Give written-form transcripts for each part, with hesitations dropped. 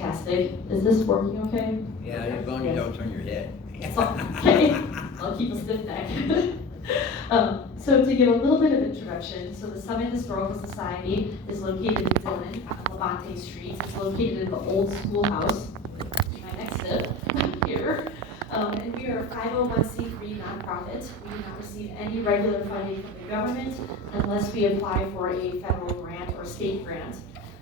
Fantastic. Is this working okay? Yeah, as long as you don't turn your head. Okay, I'll keep a stiff neck. So to give a little bit of introduction, so the Summit Historical Society is located in Dillon on Levante Street. It's located in the old schoolhouse, my next step here. And we are a 501c3 nonprofit. We do not receive any regular funding from the government unless we apply for a federal grant or state grant.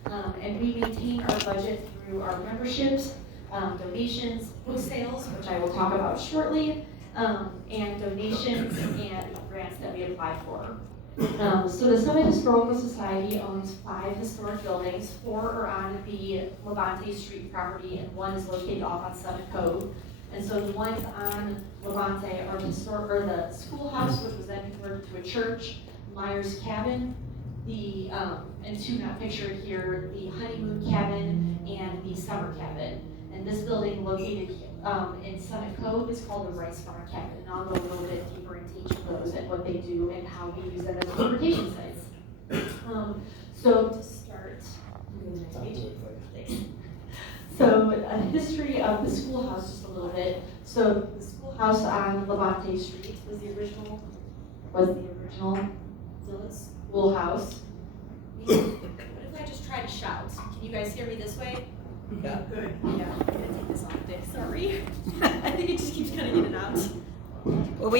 And we maintain our budget through our memberships, donations, book sales, which I will talk about shortly, and donations and grants that we apply for. So the Summit Historical Society owns 5 historic buildings. 4 are on the Levante Street property, and 1 is located off on Summit Cove. And so the ones on Levante are the schoolhouse, which was then converted to a church, Myers Cabin, the and 2 not pictured here, the honeymoon cabin and the summer cabin. And this building located in Summit Cove is called the Rice Farm Cabin. And I'll go a little bit deeper into each of those and what they do and how we use them as interpretation sites. So to start, so a history of the schoolhouse just a little bit. So the schoolhouse on Levante Street was the original Dillon schoolhouse. What if I just try to shout? Can you guys hear me this way? Yeah. Good. Yeah, I'm gonna take this off today. Sorry. I think it just keeps cutting in and out. Well,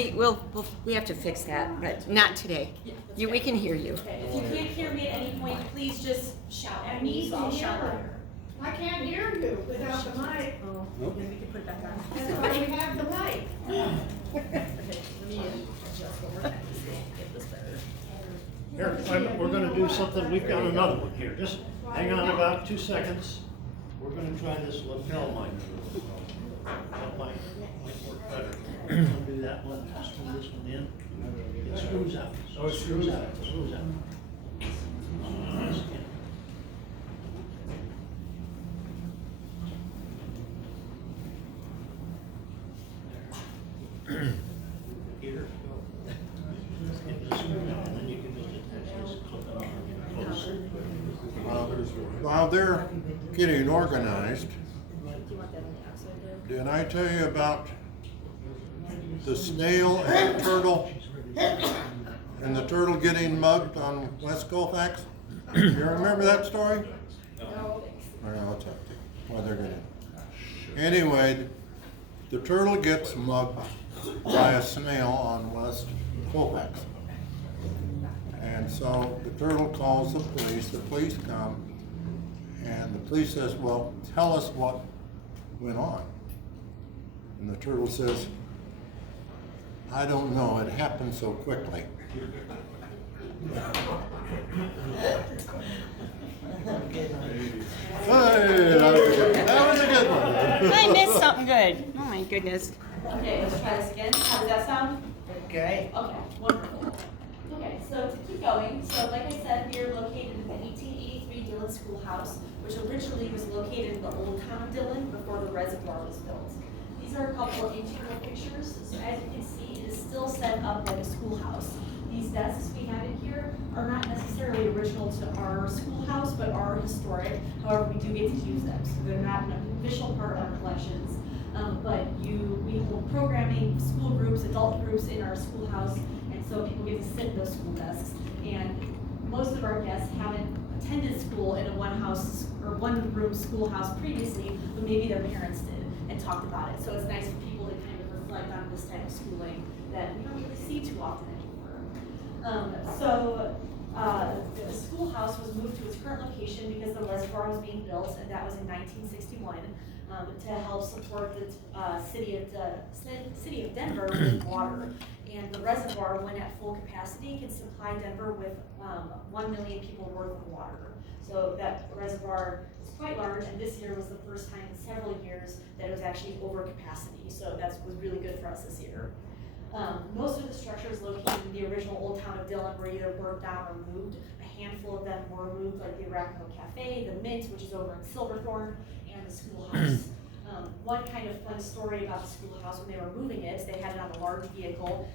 we have to fix that, but not today. Yeah, We can hear you. Okay. If you can't hear me at any point, please just shout at me, so I'll shout louder. I can't hear you without the mic. Oh, Nope. then we can put it back on. That's why we have the mic. Okay, let me adjust one more time to see if I can get this better. Here, we're gonna do something, we've got another one here, just hang on about 2 seconds. We're gonna try this lapel mic. That might work better. We'll do that one, screw this one in. It screws out. So it screws out, screws out. Here, go. Get this screwed out, and then you can just attach this clip on close. While they're getting organized, Do you want that on the outside there? did I tell you about the snail and the turtle? And the turtle getting mugged on West Colfax? You remember that story? No. Or no, it's empty. Well, they're gonna. Anyway, the turtle gets mugged by a snail on West Colfax. And so the turtle calls the police come, and the police says, well, tell us what went on. And the turtle says, I don't know, it happened so quickly. Hey, that was a good one. I missed something good. Oh my goodness. Okay, let's try this again. How does that sound? Okay. Okay, wonderful. Okay, so to keep going, so like I said, we are located in the 1883 Dillon Schoolhouse, which originally was located in the old town of Dillon before the reservoir was built. These are a couple of interior pictures. So as you can see, it is still set up like a schoolhouse. These desks we have in here are not necessarily original to our schoolhouse, but are historic. However, we do get to use them, so they're not an official part of our collections. But we hold programming, school groups, adult groups in our schoolhouse, and so people get to sit in those school desks. And most of our guests haven't attended school in a one-room schoolhouse previously, but maybe their parents did and talked about it. So it's nice for people to kind of reflect on this type of schooling that we don't really see too often anymore. The schoolhouse was moved to its current location because the reservoir was being built, and that was in 1961. To help support the city of Denver with water. And the reservoir, when at full capacity, can supply Denver with 1 million people worth of water. So that reservoir is quite large, and this year was the first time in several years that it was actually over capacity. So that was really good for us this year. Most of the structures located in the original old town of Dillon were either burnt down or moved. A handful of them were moved, like the Arapahoe Cafe, the Mint, which is over in Silverthorne, and the schoolhouse. One kind of fun story about the schoolhouse, when they were moving it, they had it on a large vehicle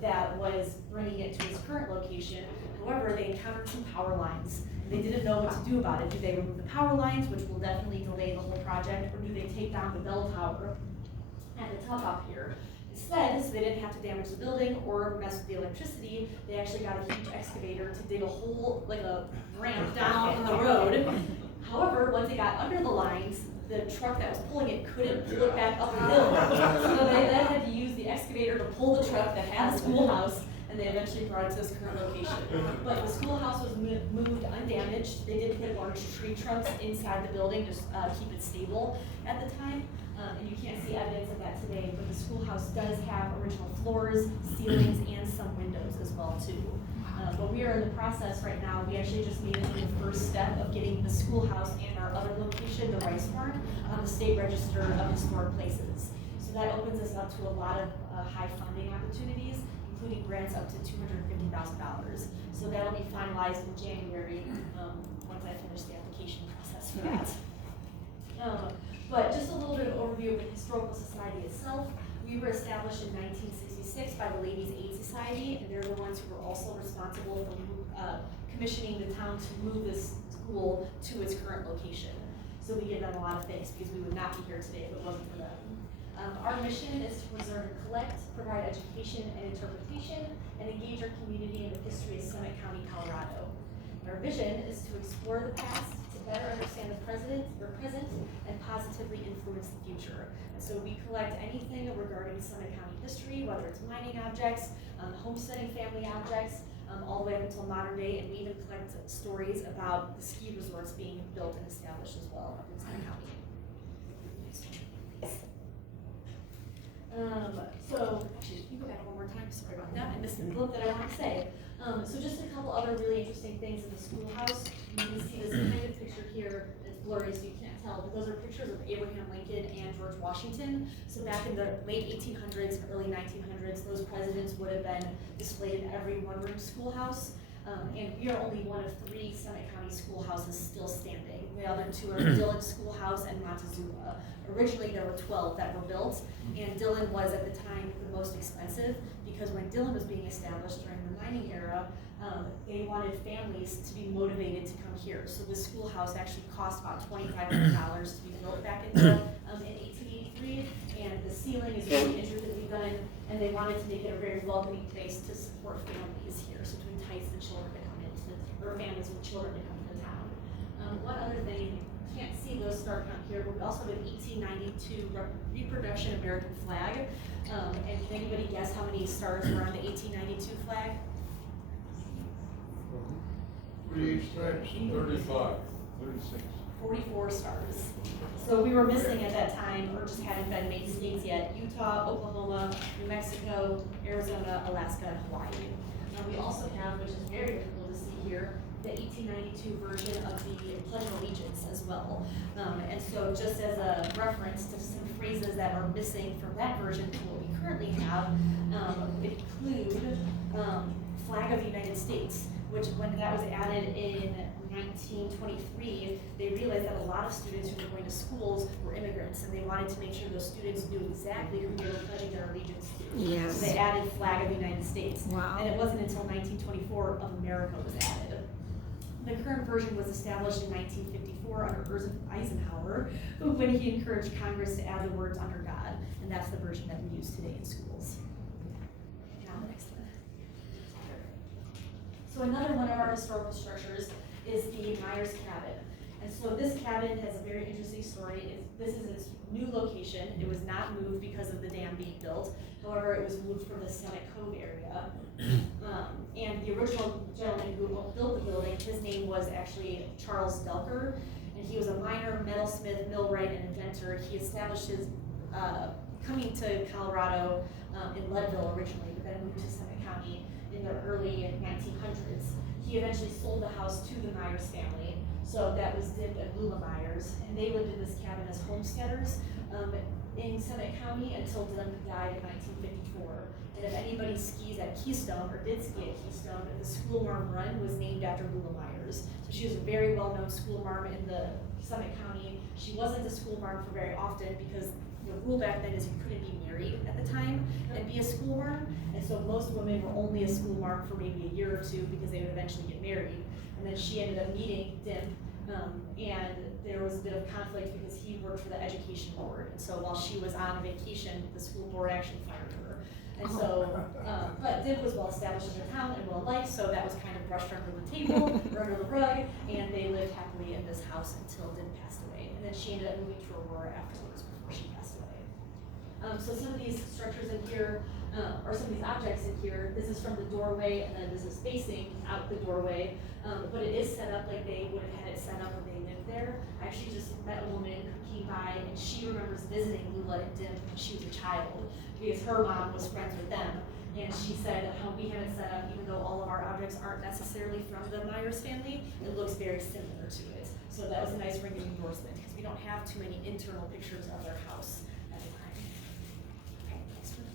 that was bringing it to its current location. However, they encountered some power lines. They didn't know what to do about it. Do they remove the power lines, which will definitely delay the whole project, or do they take down the bell tower at the top up here? Instead, so they didn't have to damage the building or mess with the electricity, they actually got a huge excavator to dig a hole, like a ramp down the road. However, once it got under the lines, the truck that was pulling it couldn't pull it back up the hill. So they then had to use the excavator to pull the truck that had the schoolhouse, and they eventually brought it to this current location. But the schoolhouse was moved undamaged. They did put large tree trunks inside the building to keep it stable at the time. And you can't see evidence of that today, but the schoolhouse does have original floors, ceilings, and some windows as well too. But we are in the process right now. We actually just made it the first step of getting the schoolhouse and our other location, the Rice Barn, on the state register of historic places. So that opens us up to a lot of high funding opportunities, including grants up to $250,000. So that'll be finalized in January once I finish the application process for that. But just a little bit of overview of the Historical Society itself. We were established in 1966 by the Ladies Aid Society, and they're the ones who were also responsible for commissioning the town to move this school to its current location. So we give them a lot of thanks because we would not be here today if it wasn't for them. Our mission is to preserve and collect, provide education and interpretation, and engage our community in the history of Summit County, Colorado. Our vision is to explore the past, to better understand the present, and positively influence the future. And so we collect anything regarding Summit County history, whether it's mining objects, homesteading family objects, all the way up until modern day, and we even collect stories about the ski resorts being built and established as well up in Summit County. So, actually, you go back one more time, sorry about that, I missed the blip that I wanted to say. So just a couple other really interesting things in the schoolhouse. You can see this kind of picture here, it's blurry so you can't tell, but those are pictures of Abraham Lincoln and George Washington. So back in the late 1800s, early 1900s, those presidents would have been displayed in every one-room schoolhouse. And we are only one of 3 Summit County schoolhouses still standing. The other 2 are Dillon Schoolhouse and Montezuma. Originally, there were 12 that were built, and Dillon was at the time the most expensive because when Dillon was being established during the mining era, they wanted families to be motivated to come here. So the schoolhouse actually cost about $2,500 to be built back in 1883, and the ceiling is really intricately done, and they wanted to make it a very welcoming place to support families here, so to entice the children to come into, or families with children to come to the town. One other thing, you can't see those star count here, but we also have an 1892 reproduction American flag. And can anybody guess how many stars were on the 1892 flag? 3 stripes, 35, 36. 44 stars. So we were missing at that time, or just hadn't been made states yet, Utah, Oklahoma, New Mexico, Arizona, Alaska, and Hawaii. We also have, which is very, very cool to see here, the 1892 version of the Pledge of Allegiance as well. And so just as a reference to some phrases that are missing from that version to what we currently have, include flag of the United States, which when that was added in 1923, they realized that a lot of students who were going to schools were immigrants, and they wanted to make sure those students knew exactly who they were pledging their allegiance to. Yes. So they added flag of the United States. Wow. And it wasn't until 1924 of America was added. The current version was established in 1954 under Eisenhower, when he encouraged Congress to add the words "under God," and that's the version that we use today in schools. Now the next one. So another one of our historical structures is the Myers Cabin. And so this cabin has a very interesting story. This is its new location. It was not moved because of the dam being built. However, it was moved from the Summit Cove area. And the original gentleman who built the building, his name was actually Charles Delker. And he was a miner, metalsmith, millwright, and inventor. He established his coming to Colorado in Leadville originally, but then moved to Summit County in the early 1900s. He eventually sold the house to the Myers family. So that was Dip and Lula Myers, and they lived in this cabin as homesteaders in Summit County until Dip died in 1954. And if anybody skis at Keystone, or did ski at Keystone, the school marm run was named after Lula Myers. So she was a very well-known school marm in the Summit County. She wasn't a school marm for very often because the rule back then is you couldn't be married at the time and be a school marm. And so most women were only a school marm for maybe a year or two because they would eventually get married. And then she ended up meeting Dip, and there was a bit of conflict because he worked for the education board, and so while she was on vacation, the school board actually fired her. And so, but Dib was well established in the town and well liked, so that was kind of brushed under the table or under the rug, and they lived happily in this house until Dib passed away. And then she ended up moving to Aurora afterwards before she passed away. So some of these structures in here, or some of these objects in here, this is from the doorway, and then this is facing out the doorway. But it is set up like they would have had it set up when they lived there. I actually just met a woman who came by, and she remembers visiting Lula and Dim when she was a child, because her mom was friends with them. And she said how we have it set up, even though all of our objects aren't necessarily from the Myers family, it looks very similar to it. So that was a nice ringing endorsement, because we don't have too many internal pictures of their house at the time. Okay, next one.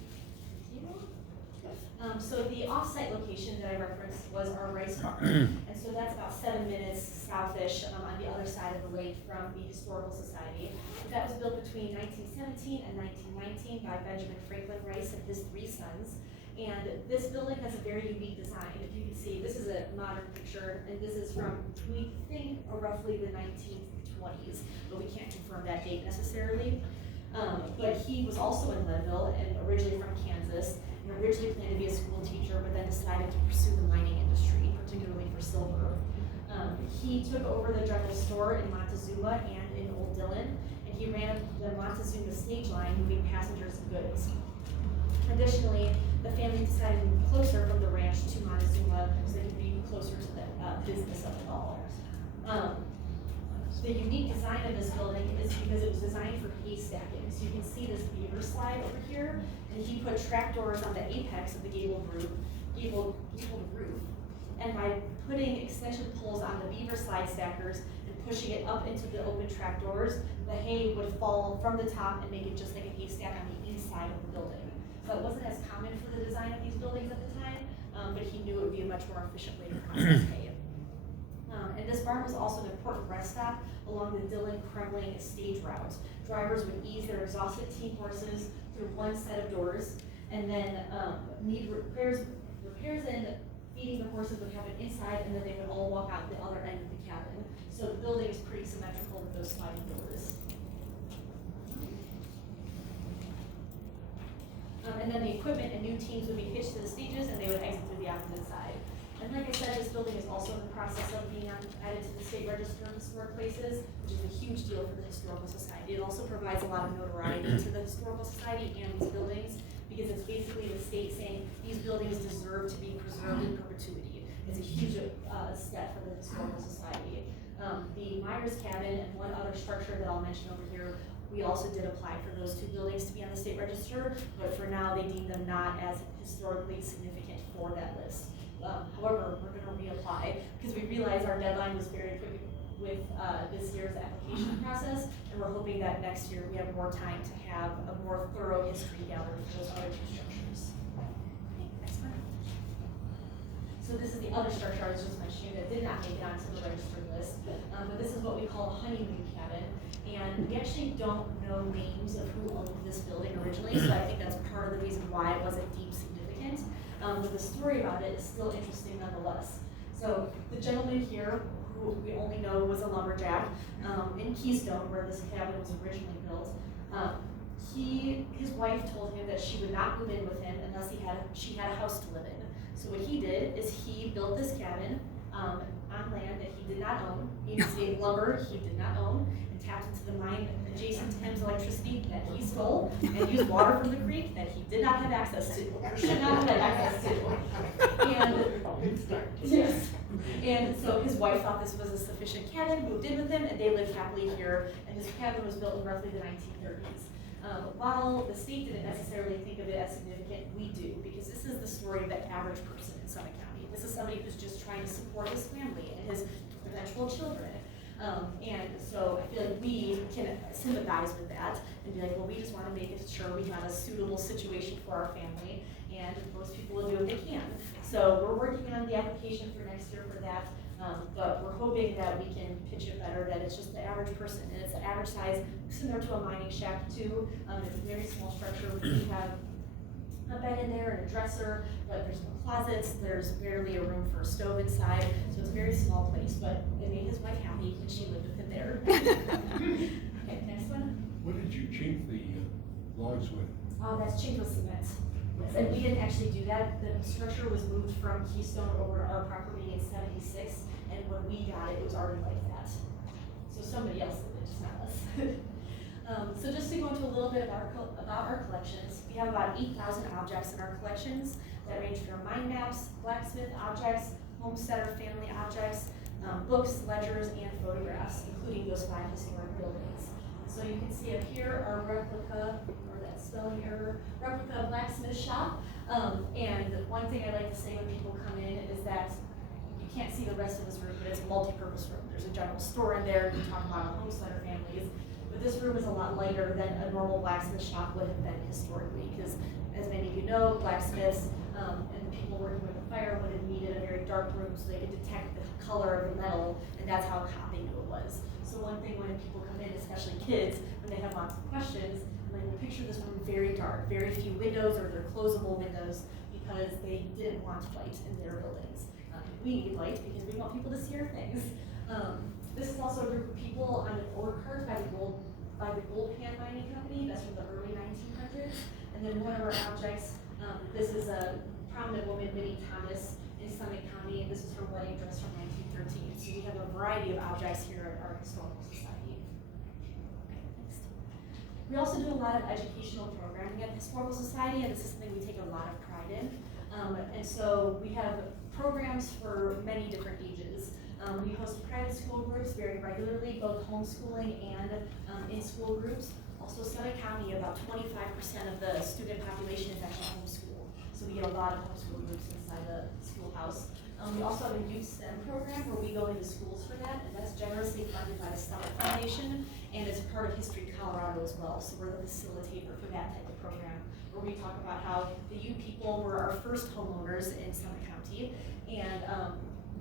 So the off-site location that I referenced was our Rice Farm. And so that's about 7 minutes southish on the other side of the lake from the Historical Society. That was built between 1917 and 1919 by Benjamin Franklin Rice and his 3 sons. And this building has a very unique design. If you can see, this is a modern picture, and this is from, we think, roughly the 1920s, but we can't confirm that date necessarily. But he was also in Leadville and originally from Kansas, and originally planned to be a school teacher, but then decided to pursue the mining industry, particularly for silver. He took over the general store in Montezuma and in Old Dillon, and he ran the Montezuma stage line, moving passengers and goods. Additionally, the family decided to move closer from the ranch to Montezuma so they could be closer to the business of it all. The unique design of this building is because it was designed for hay stacking. So you can see this beaver slide over here, and he put trapdoors on the apex of the gabled roof. And by putting extension poles on the beaver slide stackers and pushing it up into the open trapdoors, the hay would fall from the top and make it just like a haystack on the inside of the building. So it wasn't as common for the design of these buildings at the time, but he knew it would be a much more efficient way to process hay. And this barn was also an important rest stop along the Dillon-Kremling stage route. Drivers would ease their exhausted team horses through one set of doors, and then need repairs and feeding the horses would happen inside, and then they would all walk out the other end of the cabin. So the building is pretty symmetrical with those sliding doors. And then the equipment and new teams would be hitched to the stages, and they would exit through the opposite side. And like I said, this building is also in the process of being added to the State Register of Historic Places, which is a huge deal for the Historical Society. It also provides a lot of notoriety to the Historical Society and these buildings, because it's basically the state saying these buildings deserve to be preserved in perpetuity. It's a huge step for the Historical Society. The Myers Cabin and one other structure that I'll mention over here, we also did apply for those 2 buildings to be on the state register, but for now they deem them not as historically significant for that list. However, we're going to reapply because we realized our deadline was very quick with this year's application process, and we're hoping that next year we have more time to have a more thorough history gathered for those other 2 structures. Okay, next one. So this is the other structure I was just mentioning that did not make it onto the registered list, but this is what we call a honeymoon cabin, and we actually don't know names of who owned this building originally, so I think that's part of the reason why it wasn't deemed significant. But the story about it is still interesting nonetheless. So the gentleman here, who we only know was a lumberjack in Keystone, where this cabin was originally built, his wife told him that she would not move in with him unless she had a house to live in. So what he did is he built this cabin on land that he did not own. He used lumber he did not own, and tapped into the mine adjacent to him's electricity that he stole, and used water from the creek that he did not have access to, or should not have had access to. And so his wife thought this was a sufficient cabin, moved in with him, and they lived happily here. And this cabin was built in roughly the 1930s. While the state didn't necessarily think of it as significant, we do, because this is the story of the average person in Summit County. This is somebody who's just trying to support his family and his eventual children. And so I feel like we can sympathize with that and be like, well, we just want to make sure we have a suitable situation for our family, and most people will do what they can. So we're working on the application for next year for that. But we're hoping that we can pitch it better, that it's just the average person, and it's the average size, similar to a mining shack too. It's a very small structure. We have a bed in there and a dresser, but there's no closets, there's barely a room for a stove inside, so it's a very small place, but it made his wife happy and she lived with him there. Okay, next one. What did you chink the logs with? Oh, that's Chinko cement. Yes, and we didn't actually do that. The structure was moved from Keystone over to our property in '76, and when we got it, it was already like that. So somebody else did it, just not us. So just to go into a little bit about our collections, we have about 8,000 objects in our collections that range from mind maps, blacksmith objects, homesteader family objects, books, ledgers, and photographs, including those 5 historic buildings. So you can see up here our replica, or that spelling error, replica blacksmith shop. And one thing I like to say when people come in is that you can't see the rest of this room, but it's a multi-purpose room. There's a general store in there, we talk about homesteader families, but this room is a lot lighter than a normal blacksmith shop would have been historically, because as many of you know, blacksmiths and the people working with the fire would have needed a very dark room so they could detect the color of the metal, and that's how hot they knew it was. So one thing when people come in, especially kids, when they have lots of questions, I'm like, well, picture this room very dark, very few windows, or they're closable windows, because they didn't want light in their buildings. We need light because we want people to see our things. This is also a group of people on an ore cart by the gold pan mining company. That's from the early 1900s. And then one of our objects, this is a prominent woman, Minnie Thomas, in Summit County, and this is her wedding dress from 1913. So we have a variety of objects here at our Historical Society. Okay, next. We also do a lot of educational programming at the Historical Society, and this is something we take a lot of pride in. And so we have programs for many different ages. We host private school groups very regularly, both homeschooling and in-school groups. Also, Summit County, about 25% of the student population is actually homeschooled. So we get a lot of homeschool groups inside the schoolhouse. We also have a youth STEM program where we go into schools for that, and that's generously funded by the Summit Foundation, and it's part of History Colorado as well. So we're the facilitator for that type of program, where we talk about how the you people were our first homeowners in Summit County, and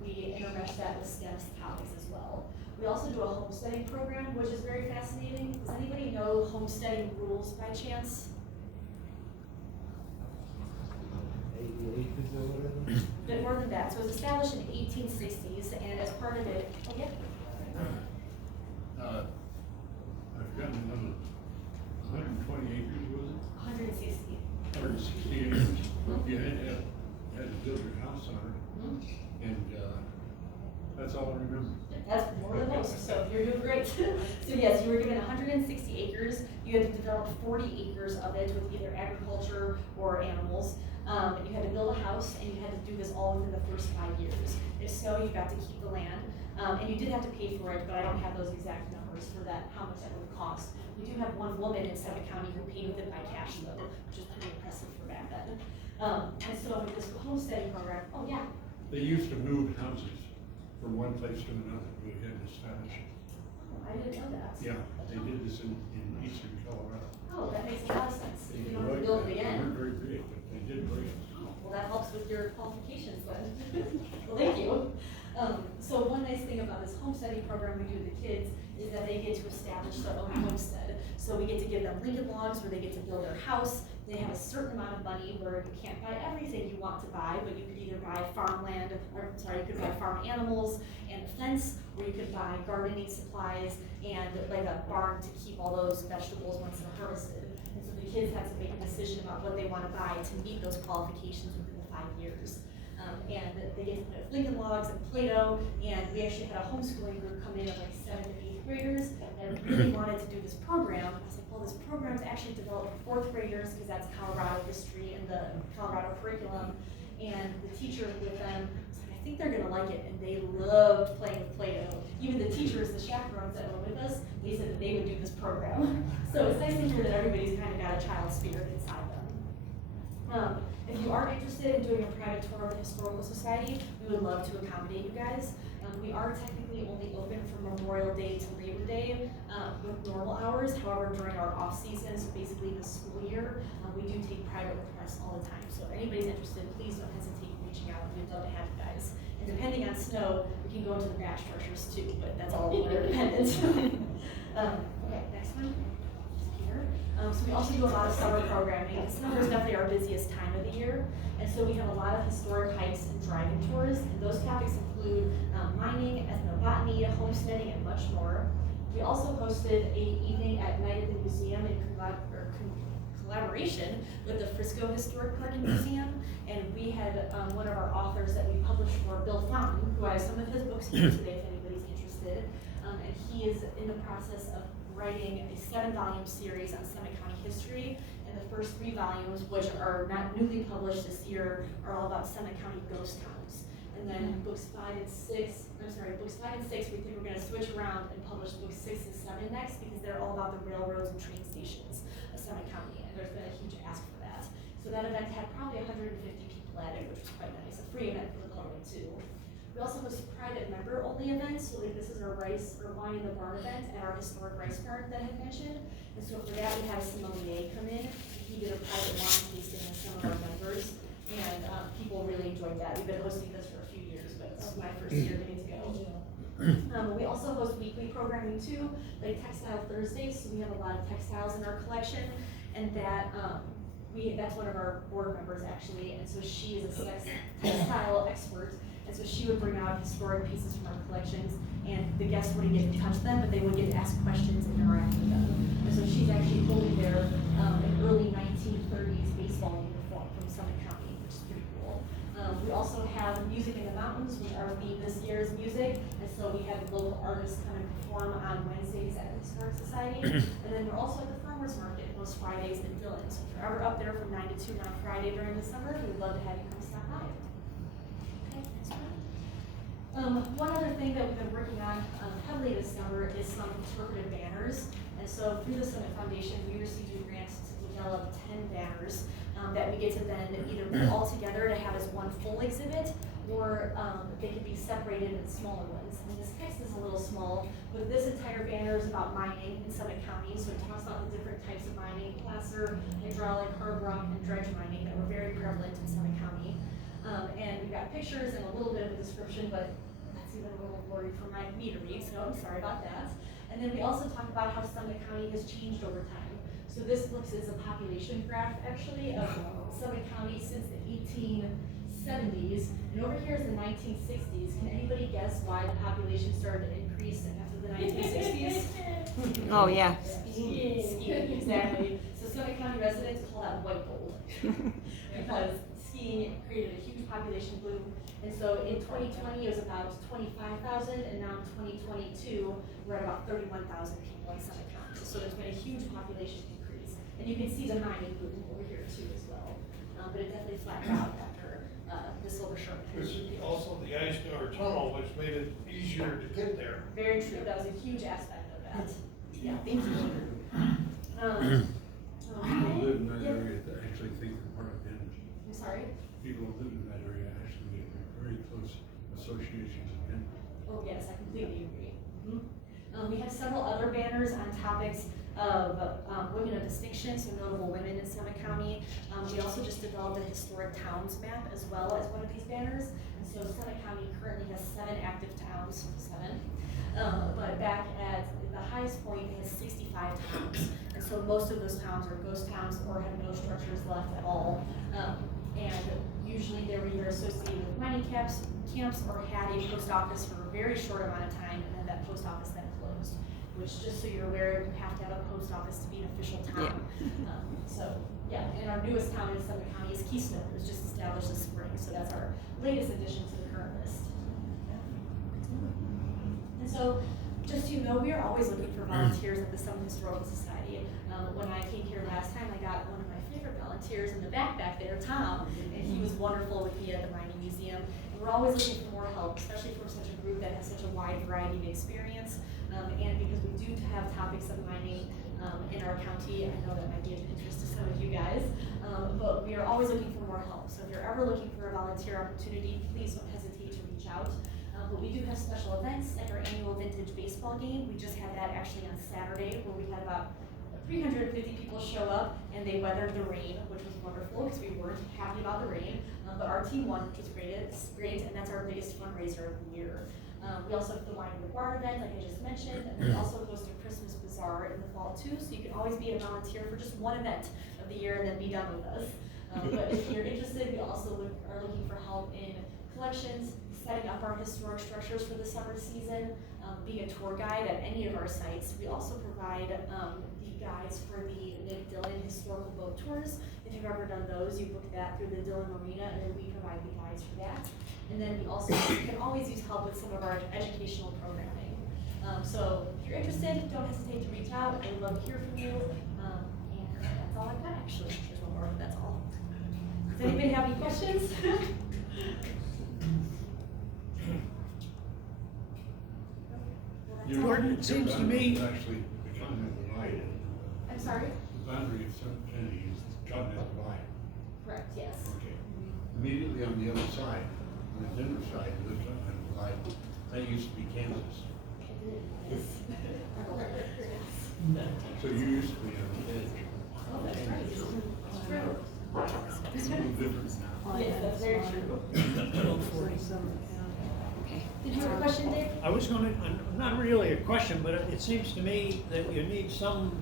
we intermesh that with STEM topics as well. We also do a homesteading program, which is very fascinating. Does anybody know homesteading rules by chance? A bit more than that. So it was established in the 1860s, and as part of it, oh yeah? I've forgotten the number. 120 acres, was it? 160. 160 acres. You had to build your house on it, and that's all I remember. That's more than most, so you're doing great. So yes, you were given 160 acres. You had to develop 40 acres of it with either agriculture or animals. You had to build a house, and you had to do this all within the first 5 years. If so, you got to keep the land, and you did have to pay for it, but I don't have those exact numbers for that, how much that would cost. We do have one woman in Summit County who paid with it by cash though, which is pretty impressive for back then. And so with this homesteading program, oh yeah. They used to move houses from one place to another. We had to establish it. Oh, I didn't know that. Yeah, they did this in eastern Colorado. Oh, that makes a lot of sense. They You don't have to build it weren't again. very big, but they did bring it. Well, that helps with your qualifications then. Well, thank you. So one nice thing about this homesteading program we do with the kids is that they get to establish their own homestead. So we get to give them Lincoln logs where they get to build their house. They have a certain amount of money where you can't buy everything you want to buy, but you could either buy farmland, you could buy farm animals and a fence, or you could buy gardening supplies and like a barn to keep all those vegetables once they're harvested. And so the kids have to make a decision about what they want to buy to meet those qualifications within the 5 years. And they get to put Lincoln logs and Play-Doh, and we actually had a homeschooling group come in of like 7th and 8th graders that really wanted to do this program. I was like, well, this program is actually developed for 4th graders because that's Colorado history and the Colorado curriculum. And the teacher with them was like, I think they're gonna like it, and they loved playing with Play-Doh. Even the teachers, the chaperones that were with us, they said that they would do this program. So it's nice to hear that everybody's kind of got a child spirit inside them. If you are interested in doing a private tour of the Historical Society, we would love to accommodate you guys. We are technically only open from Memorial Day to Labor Day with normal hours. However, during our off season, so basically the school year, we do take private requests all the time. So if anybody's interested, please don't hesitate in reaching out. We'd love to have you guys. And depending on snow, we can go into the grass structures too, but that's all weather dependent. Okay, next one. Here. So we also do a lot of summer programming. Summer is definitely our busiest time of the year. And so we have a lot of historic hikes and driving tours. And those topics include mining, ethnobotany, homesteading, and much more. We also hosted an evening at night at the museum in collaboration with the Frisco Historic Park and Museum. And we had one of our authors that we published for, Bill Fountain, who I have some of his books here today if anybody's interested. And he is in the process of writing a 7-volume series on Summit County history. And the first 3 volumes, which are not newly published this year, are all about Summit County ghost towns. And then books 5 and 6, we think we're gonna switch around and publish books 6 and 7 next, because they're all about the railroads and train stations of Summit County, and there's been a huge ask for that. So that event had probably 150 people at it, which was quite nice, a free event for the public too. We also host private member-only events, so like this is our rice or wine in the barn event at our historic rice farm that I had mentioned. And so for that, we had a sommelier come in, he did a private wine tasting with some of our members, and people really enjoyed that. We've been hosting this for a few years, but this is my first year getting to go. We also host weekly programming too, like Textile Thursdays, so we have a lot of textiles in our collection, and that that's one of our board members actually, and so she is a textile expert, and so she would bring out historic pieces from our collections, and the guests wouldn't get to touch them, but they would get to ask questions and interact with them. And so she's actually holding their an early 1930s baseball uniform from Summit County, which is pretty cool. We also have Music in the Mountains, which our theme this year is music, and so we have local artists come and perform on Wednesdays at the Historic Society, and then we're also at the Farmers Market most Fridays in Dillon. So if you're ever up there from 9 to 2 on Friday during the summer, we'd love to have you come stop by. Okay, thanks, Brian. One other thing that we've been working on heavily this summer is some interpretive banners, and so through the Summit Foundation, we received a grant to develop 10 banners that we get to then either put all together to have as one full exhibit, or they can be separated into smaller ones. And this text is a little small, but this entire banner is about mining in Summit County, so it talks about the different types of mining, placer, hydraulic, hard rock, and dredge mining that were very prevalent in Summit County. And we've got pictures and a little bit of a description, but that's even a little blurry for me to read, so I'm sorry about that. And then we also talk about how Summit County has changed over time. So this looks as a population graph, actually, of Summit County since the 1870s. And over here is the 1960s. Can anybody guess why the population started to increase after the 1960s? Oh, yeah. Skiing, exactly. So Summit County residents call that white gold. Because skiing created a huge population boom. And so in 2020, it was about 25,000, and now in 2022, we're at about 31,000 people in Summit County. So there's been a huge population increase. And you can see the mining boom over here too as well. But it definitely flattened out after the Silver Shark. There's also the Ice Door Tunnel, which made it easier to get there. Very true, that was a huge aspect of that. Yeah, thank you. People who live in that Yeah. area that actually think they're part of Denver. I'm sorry? People who live in that area actually have very close associations with Denver. Oh, yes, I completely agree. We have several other banners on topics of women of distinction, so notable women in Summit County. We also just developed a historic towns map as well as one of these banners. And so Summit County currently has 7 active towns, 7. But back at the highest point, it has 65 towns. And so most of those towns are ghost towns or have no structures left at all. And usually they were either associated with mining camps or had a post office for a very short amount of time, and then that post office then closed. Which, just so you're aware, you have to have a post office to be an official town. Yeah. And our newest town in Summit County is Keystone. It was just established this spring, so that's our latest addition to the current list. And so, just so you know, we are always looking for volunteers at the Summit Historical Society. When I came here last time, I got one of my favorite volunteers in the back there, Tom, and he was wonderful with me at the Mining Museum. And we're always looking for more help, especially from such a group that has such a wide variety of experience. And because we do have topics of mining in our county, I know that might be of interest to some of you guys, but we are always looking for more help. So if you're ever looking for a volunteer opportunity, please don't hesitate to reach out. But we do have special events like our annual vintage baseball game. We just had that actually on Saturday, where we had about 350 people show up, and they weathered the rain, which was wonderful because we weren't happy about the rain. But our team won, which was great, and that's our biggest fundraiser of the year. We also have the Wine and Water event, like I just mentioned, and we also host a Christmas bazaar in the fall too, so you can always be a volunteer for just one event of the year and then be done with us. But if you're interested, we also are looking for help in collections, setting up our historic structures for the summer season, being a tour guide at any of our sites. We also provide the guides for the Lake Dillon historical boat tours. If you've ever done those, you book that through the Dillon Marina, and then we provide the guides for that. And then we also can always use help with some of our educational programming. So if you're interested, don't hesitate to reach out. I would love to hear from you. And that's all I've got, actually. There's one more, but that's all. Does anybody have any questions? Gordon, it seems to me- It's actually becoming divided. I'm sorry? The boundary of Central Kennedy is continental divide. Correct, yes. Okay. Immediately on the other side, on the inner side of the continental divide, that used to be Kansas. So you used to be on the edge. Oh, that's right. It's true. It's a little different now. Yes, that's very true. Okay. Did you have a question, Dave? I was gonna, not really a question, but it seems to me that you need some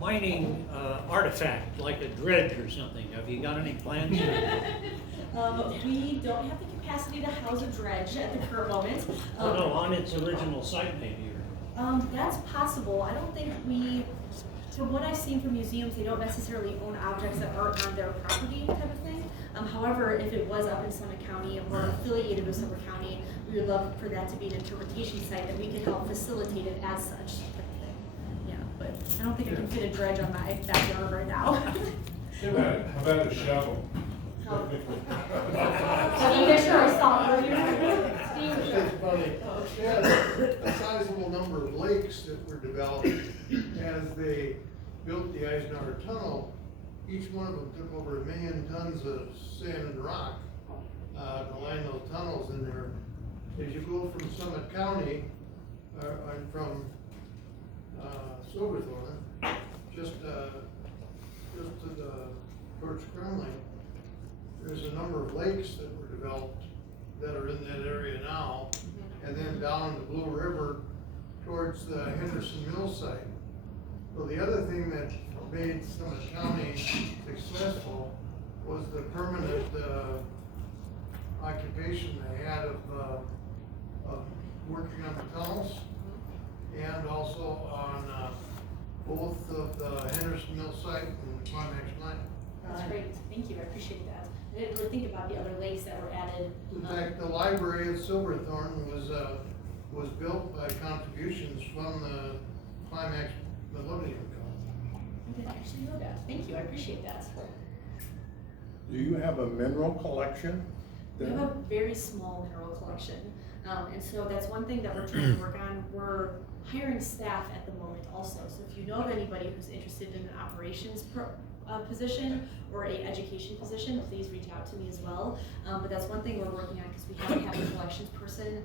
mining artifact, like a dredge or something. Have you got any plans? We don't have the capacity to house a dredge at the current moment. Oh, no, on its original site maybe. That's possible. I don't think from what I've seen from museums, they don't necessarily own objects that aren't on their property type of thing. However, if it was up in Summit County or affiliated with Summit County, we would love for that to be an interpretation site that we could help facilitate it as such type of thing. Yeah, but I don't think I can fit a dredge on my backyard right now. How about a shovel? Steve Fisher, I saw earlier. Steve Fisher. It's funny, they had a sizable number of lakes that were developed as they built the Eisenhower Tunnel. Each one of them took over 1 million tons of sand and rock to line those tunnels in there. As you go from Summit County, and from Silverthorne, just to the towards Kremling, there's a number of lakes that were developed that are in that area now, and then down the Blue River towards the Henderson Mill site. So the other thing that made Summit County successful was the permanent occupation they had of working on the tunnels, and also on both of the Henderson Mill site and the Climax Mine. That's great. Thank you. I appreciate that. I didn't really think about the other lakes that were added. In fact, the library at Silverthorne was built by contributions from the Climax Millennium Company. I didn't actually know that. Thank you. I appreciate that. Do you have a mineral collection? We have a very small mineral collection. And so that's one thing that we're trying to work on. We're hiring staff at the moment also. So if you know of anybody who's interested in an operations position or a education position, please reach out to me as well. But that's one thing we're working on because we haven't had a collections person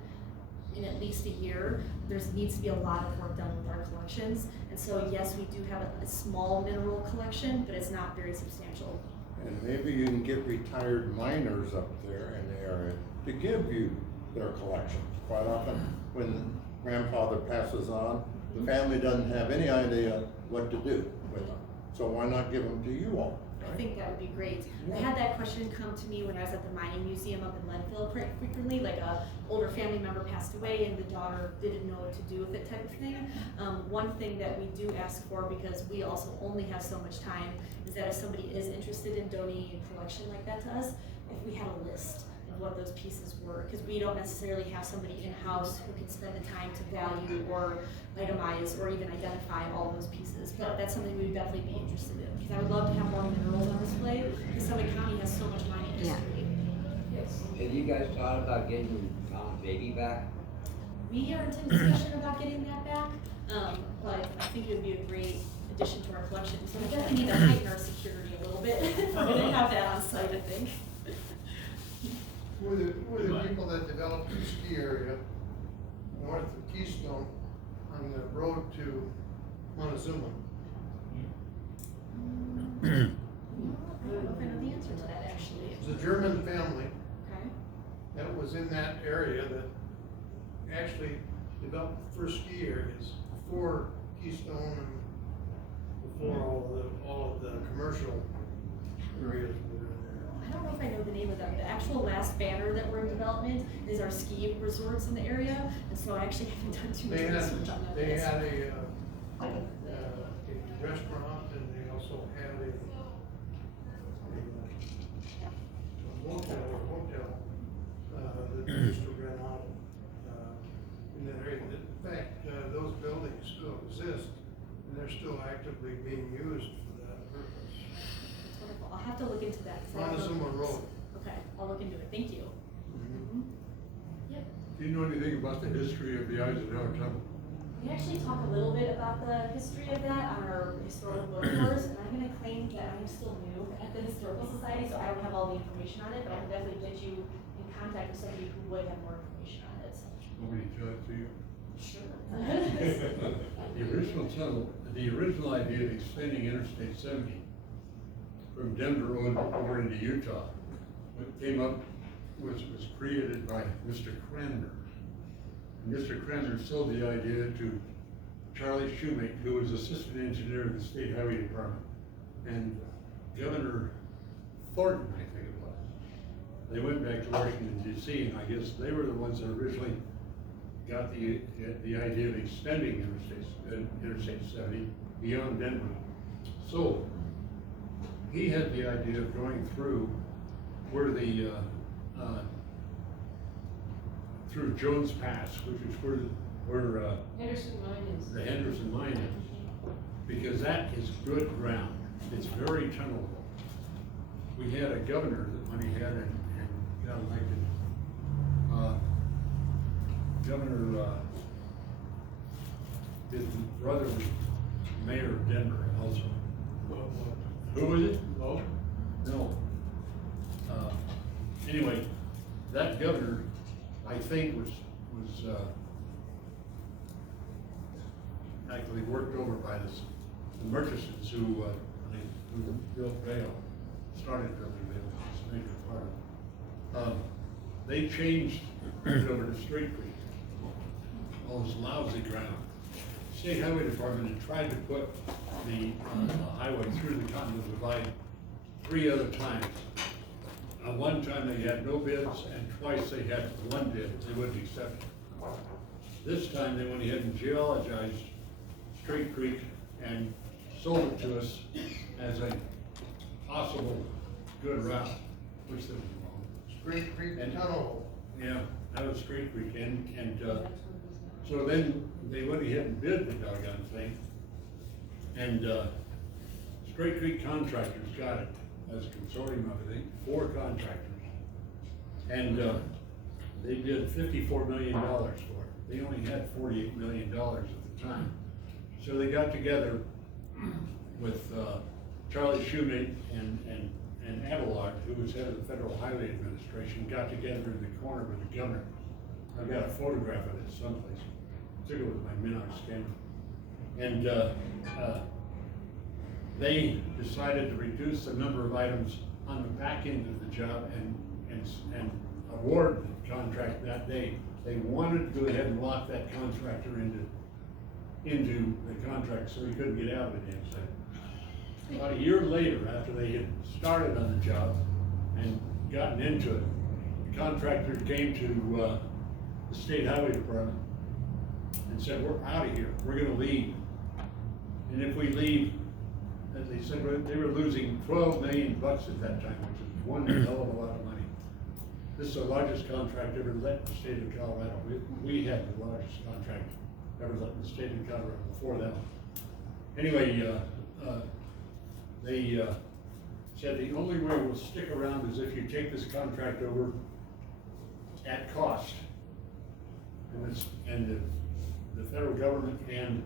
in at least a year. There needs to be a lot of work done with our collections. And so yes, we do have a small mineral collection, but it's not very substantial. And maybe you can get retired miners up there in the area to give you their collection. Quite often, when grandfather passes on, the family doesn't have any idea what to do with them. So why not give them to you all? I think that would be great. I had that question come to me when I was at the mining museum up in Leadville frequently, like a older family member passed away and the daughter didn't know what to do with it type of thing. One thing that we do ask for, because we also only have so much time, is that if somebody is interested in donating a collection like that to us, if we had a list of what those pieces were, because we don't necessarily have somebody in-house who can spend the time to value or itemize or even identify all those pieces. But that's something we'd definitely be interested in, because I would love to have more minerals on display, because Summit County has so much mining history. Yes. Have you guys thought about getting Tom's baby back? We are in discussion about getting that back, but I think it would be a great addition to our collection. So we definitely need to heighten our security a little bit. We're gonna have that on site, I think. Who were the people that developed the ski area north of Keystone on the road to Montezuma? I don't know if I know the answer to that, actually. It was a German family Okay. that was in that area that actually developed the first ski areas before Keystone and before all of the commercial areas were in there. I don't know if I know the name of them. The actual last banner that we're in development is our ski resorts in the area, and so I actually haven't done too much They had, research on that. they had a restaurant and they also had a motel or hotel, that they used to rent out, in that area. In fact, those buildings still exist and they're still actively being used for that purpose. That's wonderful. I'll have to look into that. 'cause I don't know. Montezuma Road. Okay, I'll look into it. Thank you. Yep. Do you know anything about the history of the Eisenhower Tunnel? We actually talk a little bit about the history of that on our historical book tours, and I'm gonna claim that I'm still new at the Historical Society, so I don't have all the information on it, but I can definitely get you in contact with somebody who would have more information on it. Nobody tell it to you? Sure. The original tunnel, the original idea of extending Interstate 70 from Denver over into Utah, what came up was created by Mr. Cranmer. And Mr. Cranmer sold the idea to Charlie Shoemake, who was assistant engineer of the State Highway Department, and Governor Thornton, I think it was. They went back to Washington DC, and I guess they were the ones that originally got the idea of extending Interstate 70 beyond Denver. So he had the idea of going through where the through Jones Pass, which is where Henderson Mine is. the Henderson Mine is, because that is good ground. It's very tunnelable. We had a governor that when he had and got elected, Governor, his brother was mayor of Denver also. Who was it? Low? No. Anyway, that governor, I think, was actually worked over by the Murchisons who built Vail, started building Vail, it's a major part of it. They changed it over to Straight Creek, all this lousy ground. State Highway Department had tried to put the highway through the Continental Divide 3 other times. One time they had no bids, and twice they had one bid, they wouldn't accept it. This time they went ahead and geologized Straight Creek and sold it to us as a possible good route, which there was wrong. Straight Creek And- Tunnel. Yeah, that was Straight Creek, and so then they went ahead and bid the doggone thing. And, Straight Creek Contractors got it as a consortium of, I think, 4 contractors. And, they bid $54 million for it. They only had $48 million at the time. So they got together with, Charlie Shoemake and Abelard, who was head of the Federal Highway Administration, got together in the corner with the governor. I've got a photograph of it someplace. I took it with my Minox camera. And they decided to reduce the number of items on the back end of the job and award the contract that day. They wanted to go ahead and lock that contractor into the contract so he couldn't get out of it inside. About a year later, after they had started on the job and gotten into it, the contractor came to the State Highway Department and said, "We're out of here, we're gonna leave. And if we leave," as they said, they were losing $12 million at that time, which is one hell of a lot of money. This is the largest contract ever let in the state of Colorado. We had the largest contract ever let in the state of Colorado before that one. Anyway, they said the only way we'll stick around is if you take this contract over at cost. And the federal government and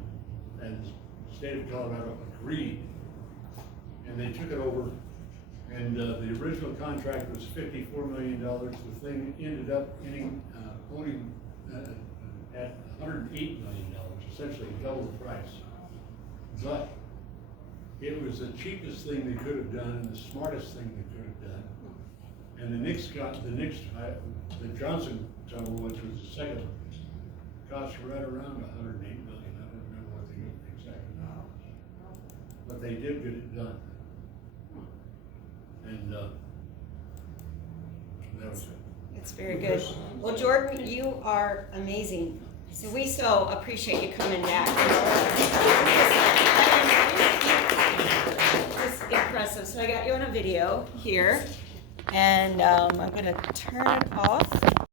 the state of Colorado agreed. And they took it over, and the original contract was $54 million. The thing ended up only at $108 million, essentially double the price. But it was the cheapest thing they could have done and the smartest thing they could have done. And the Johnson Tunnel, which was the second costs right around $108 million. I don't remember what the exact amount. But they did get it done. And, that was it. It's very good. Well, Jordan, you are amazing. So we so appreciate you coming back. It's impressive. So I got you on a video here, and I'm gonna turn it off.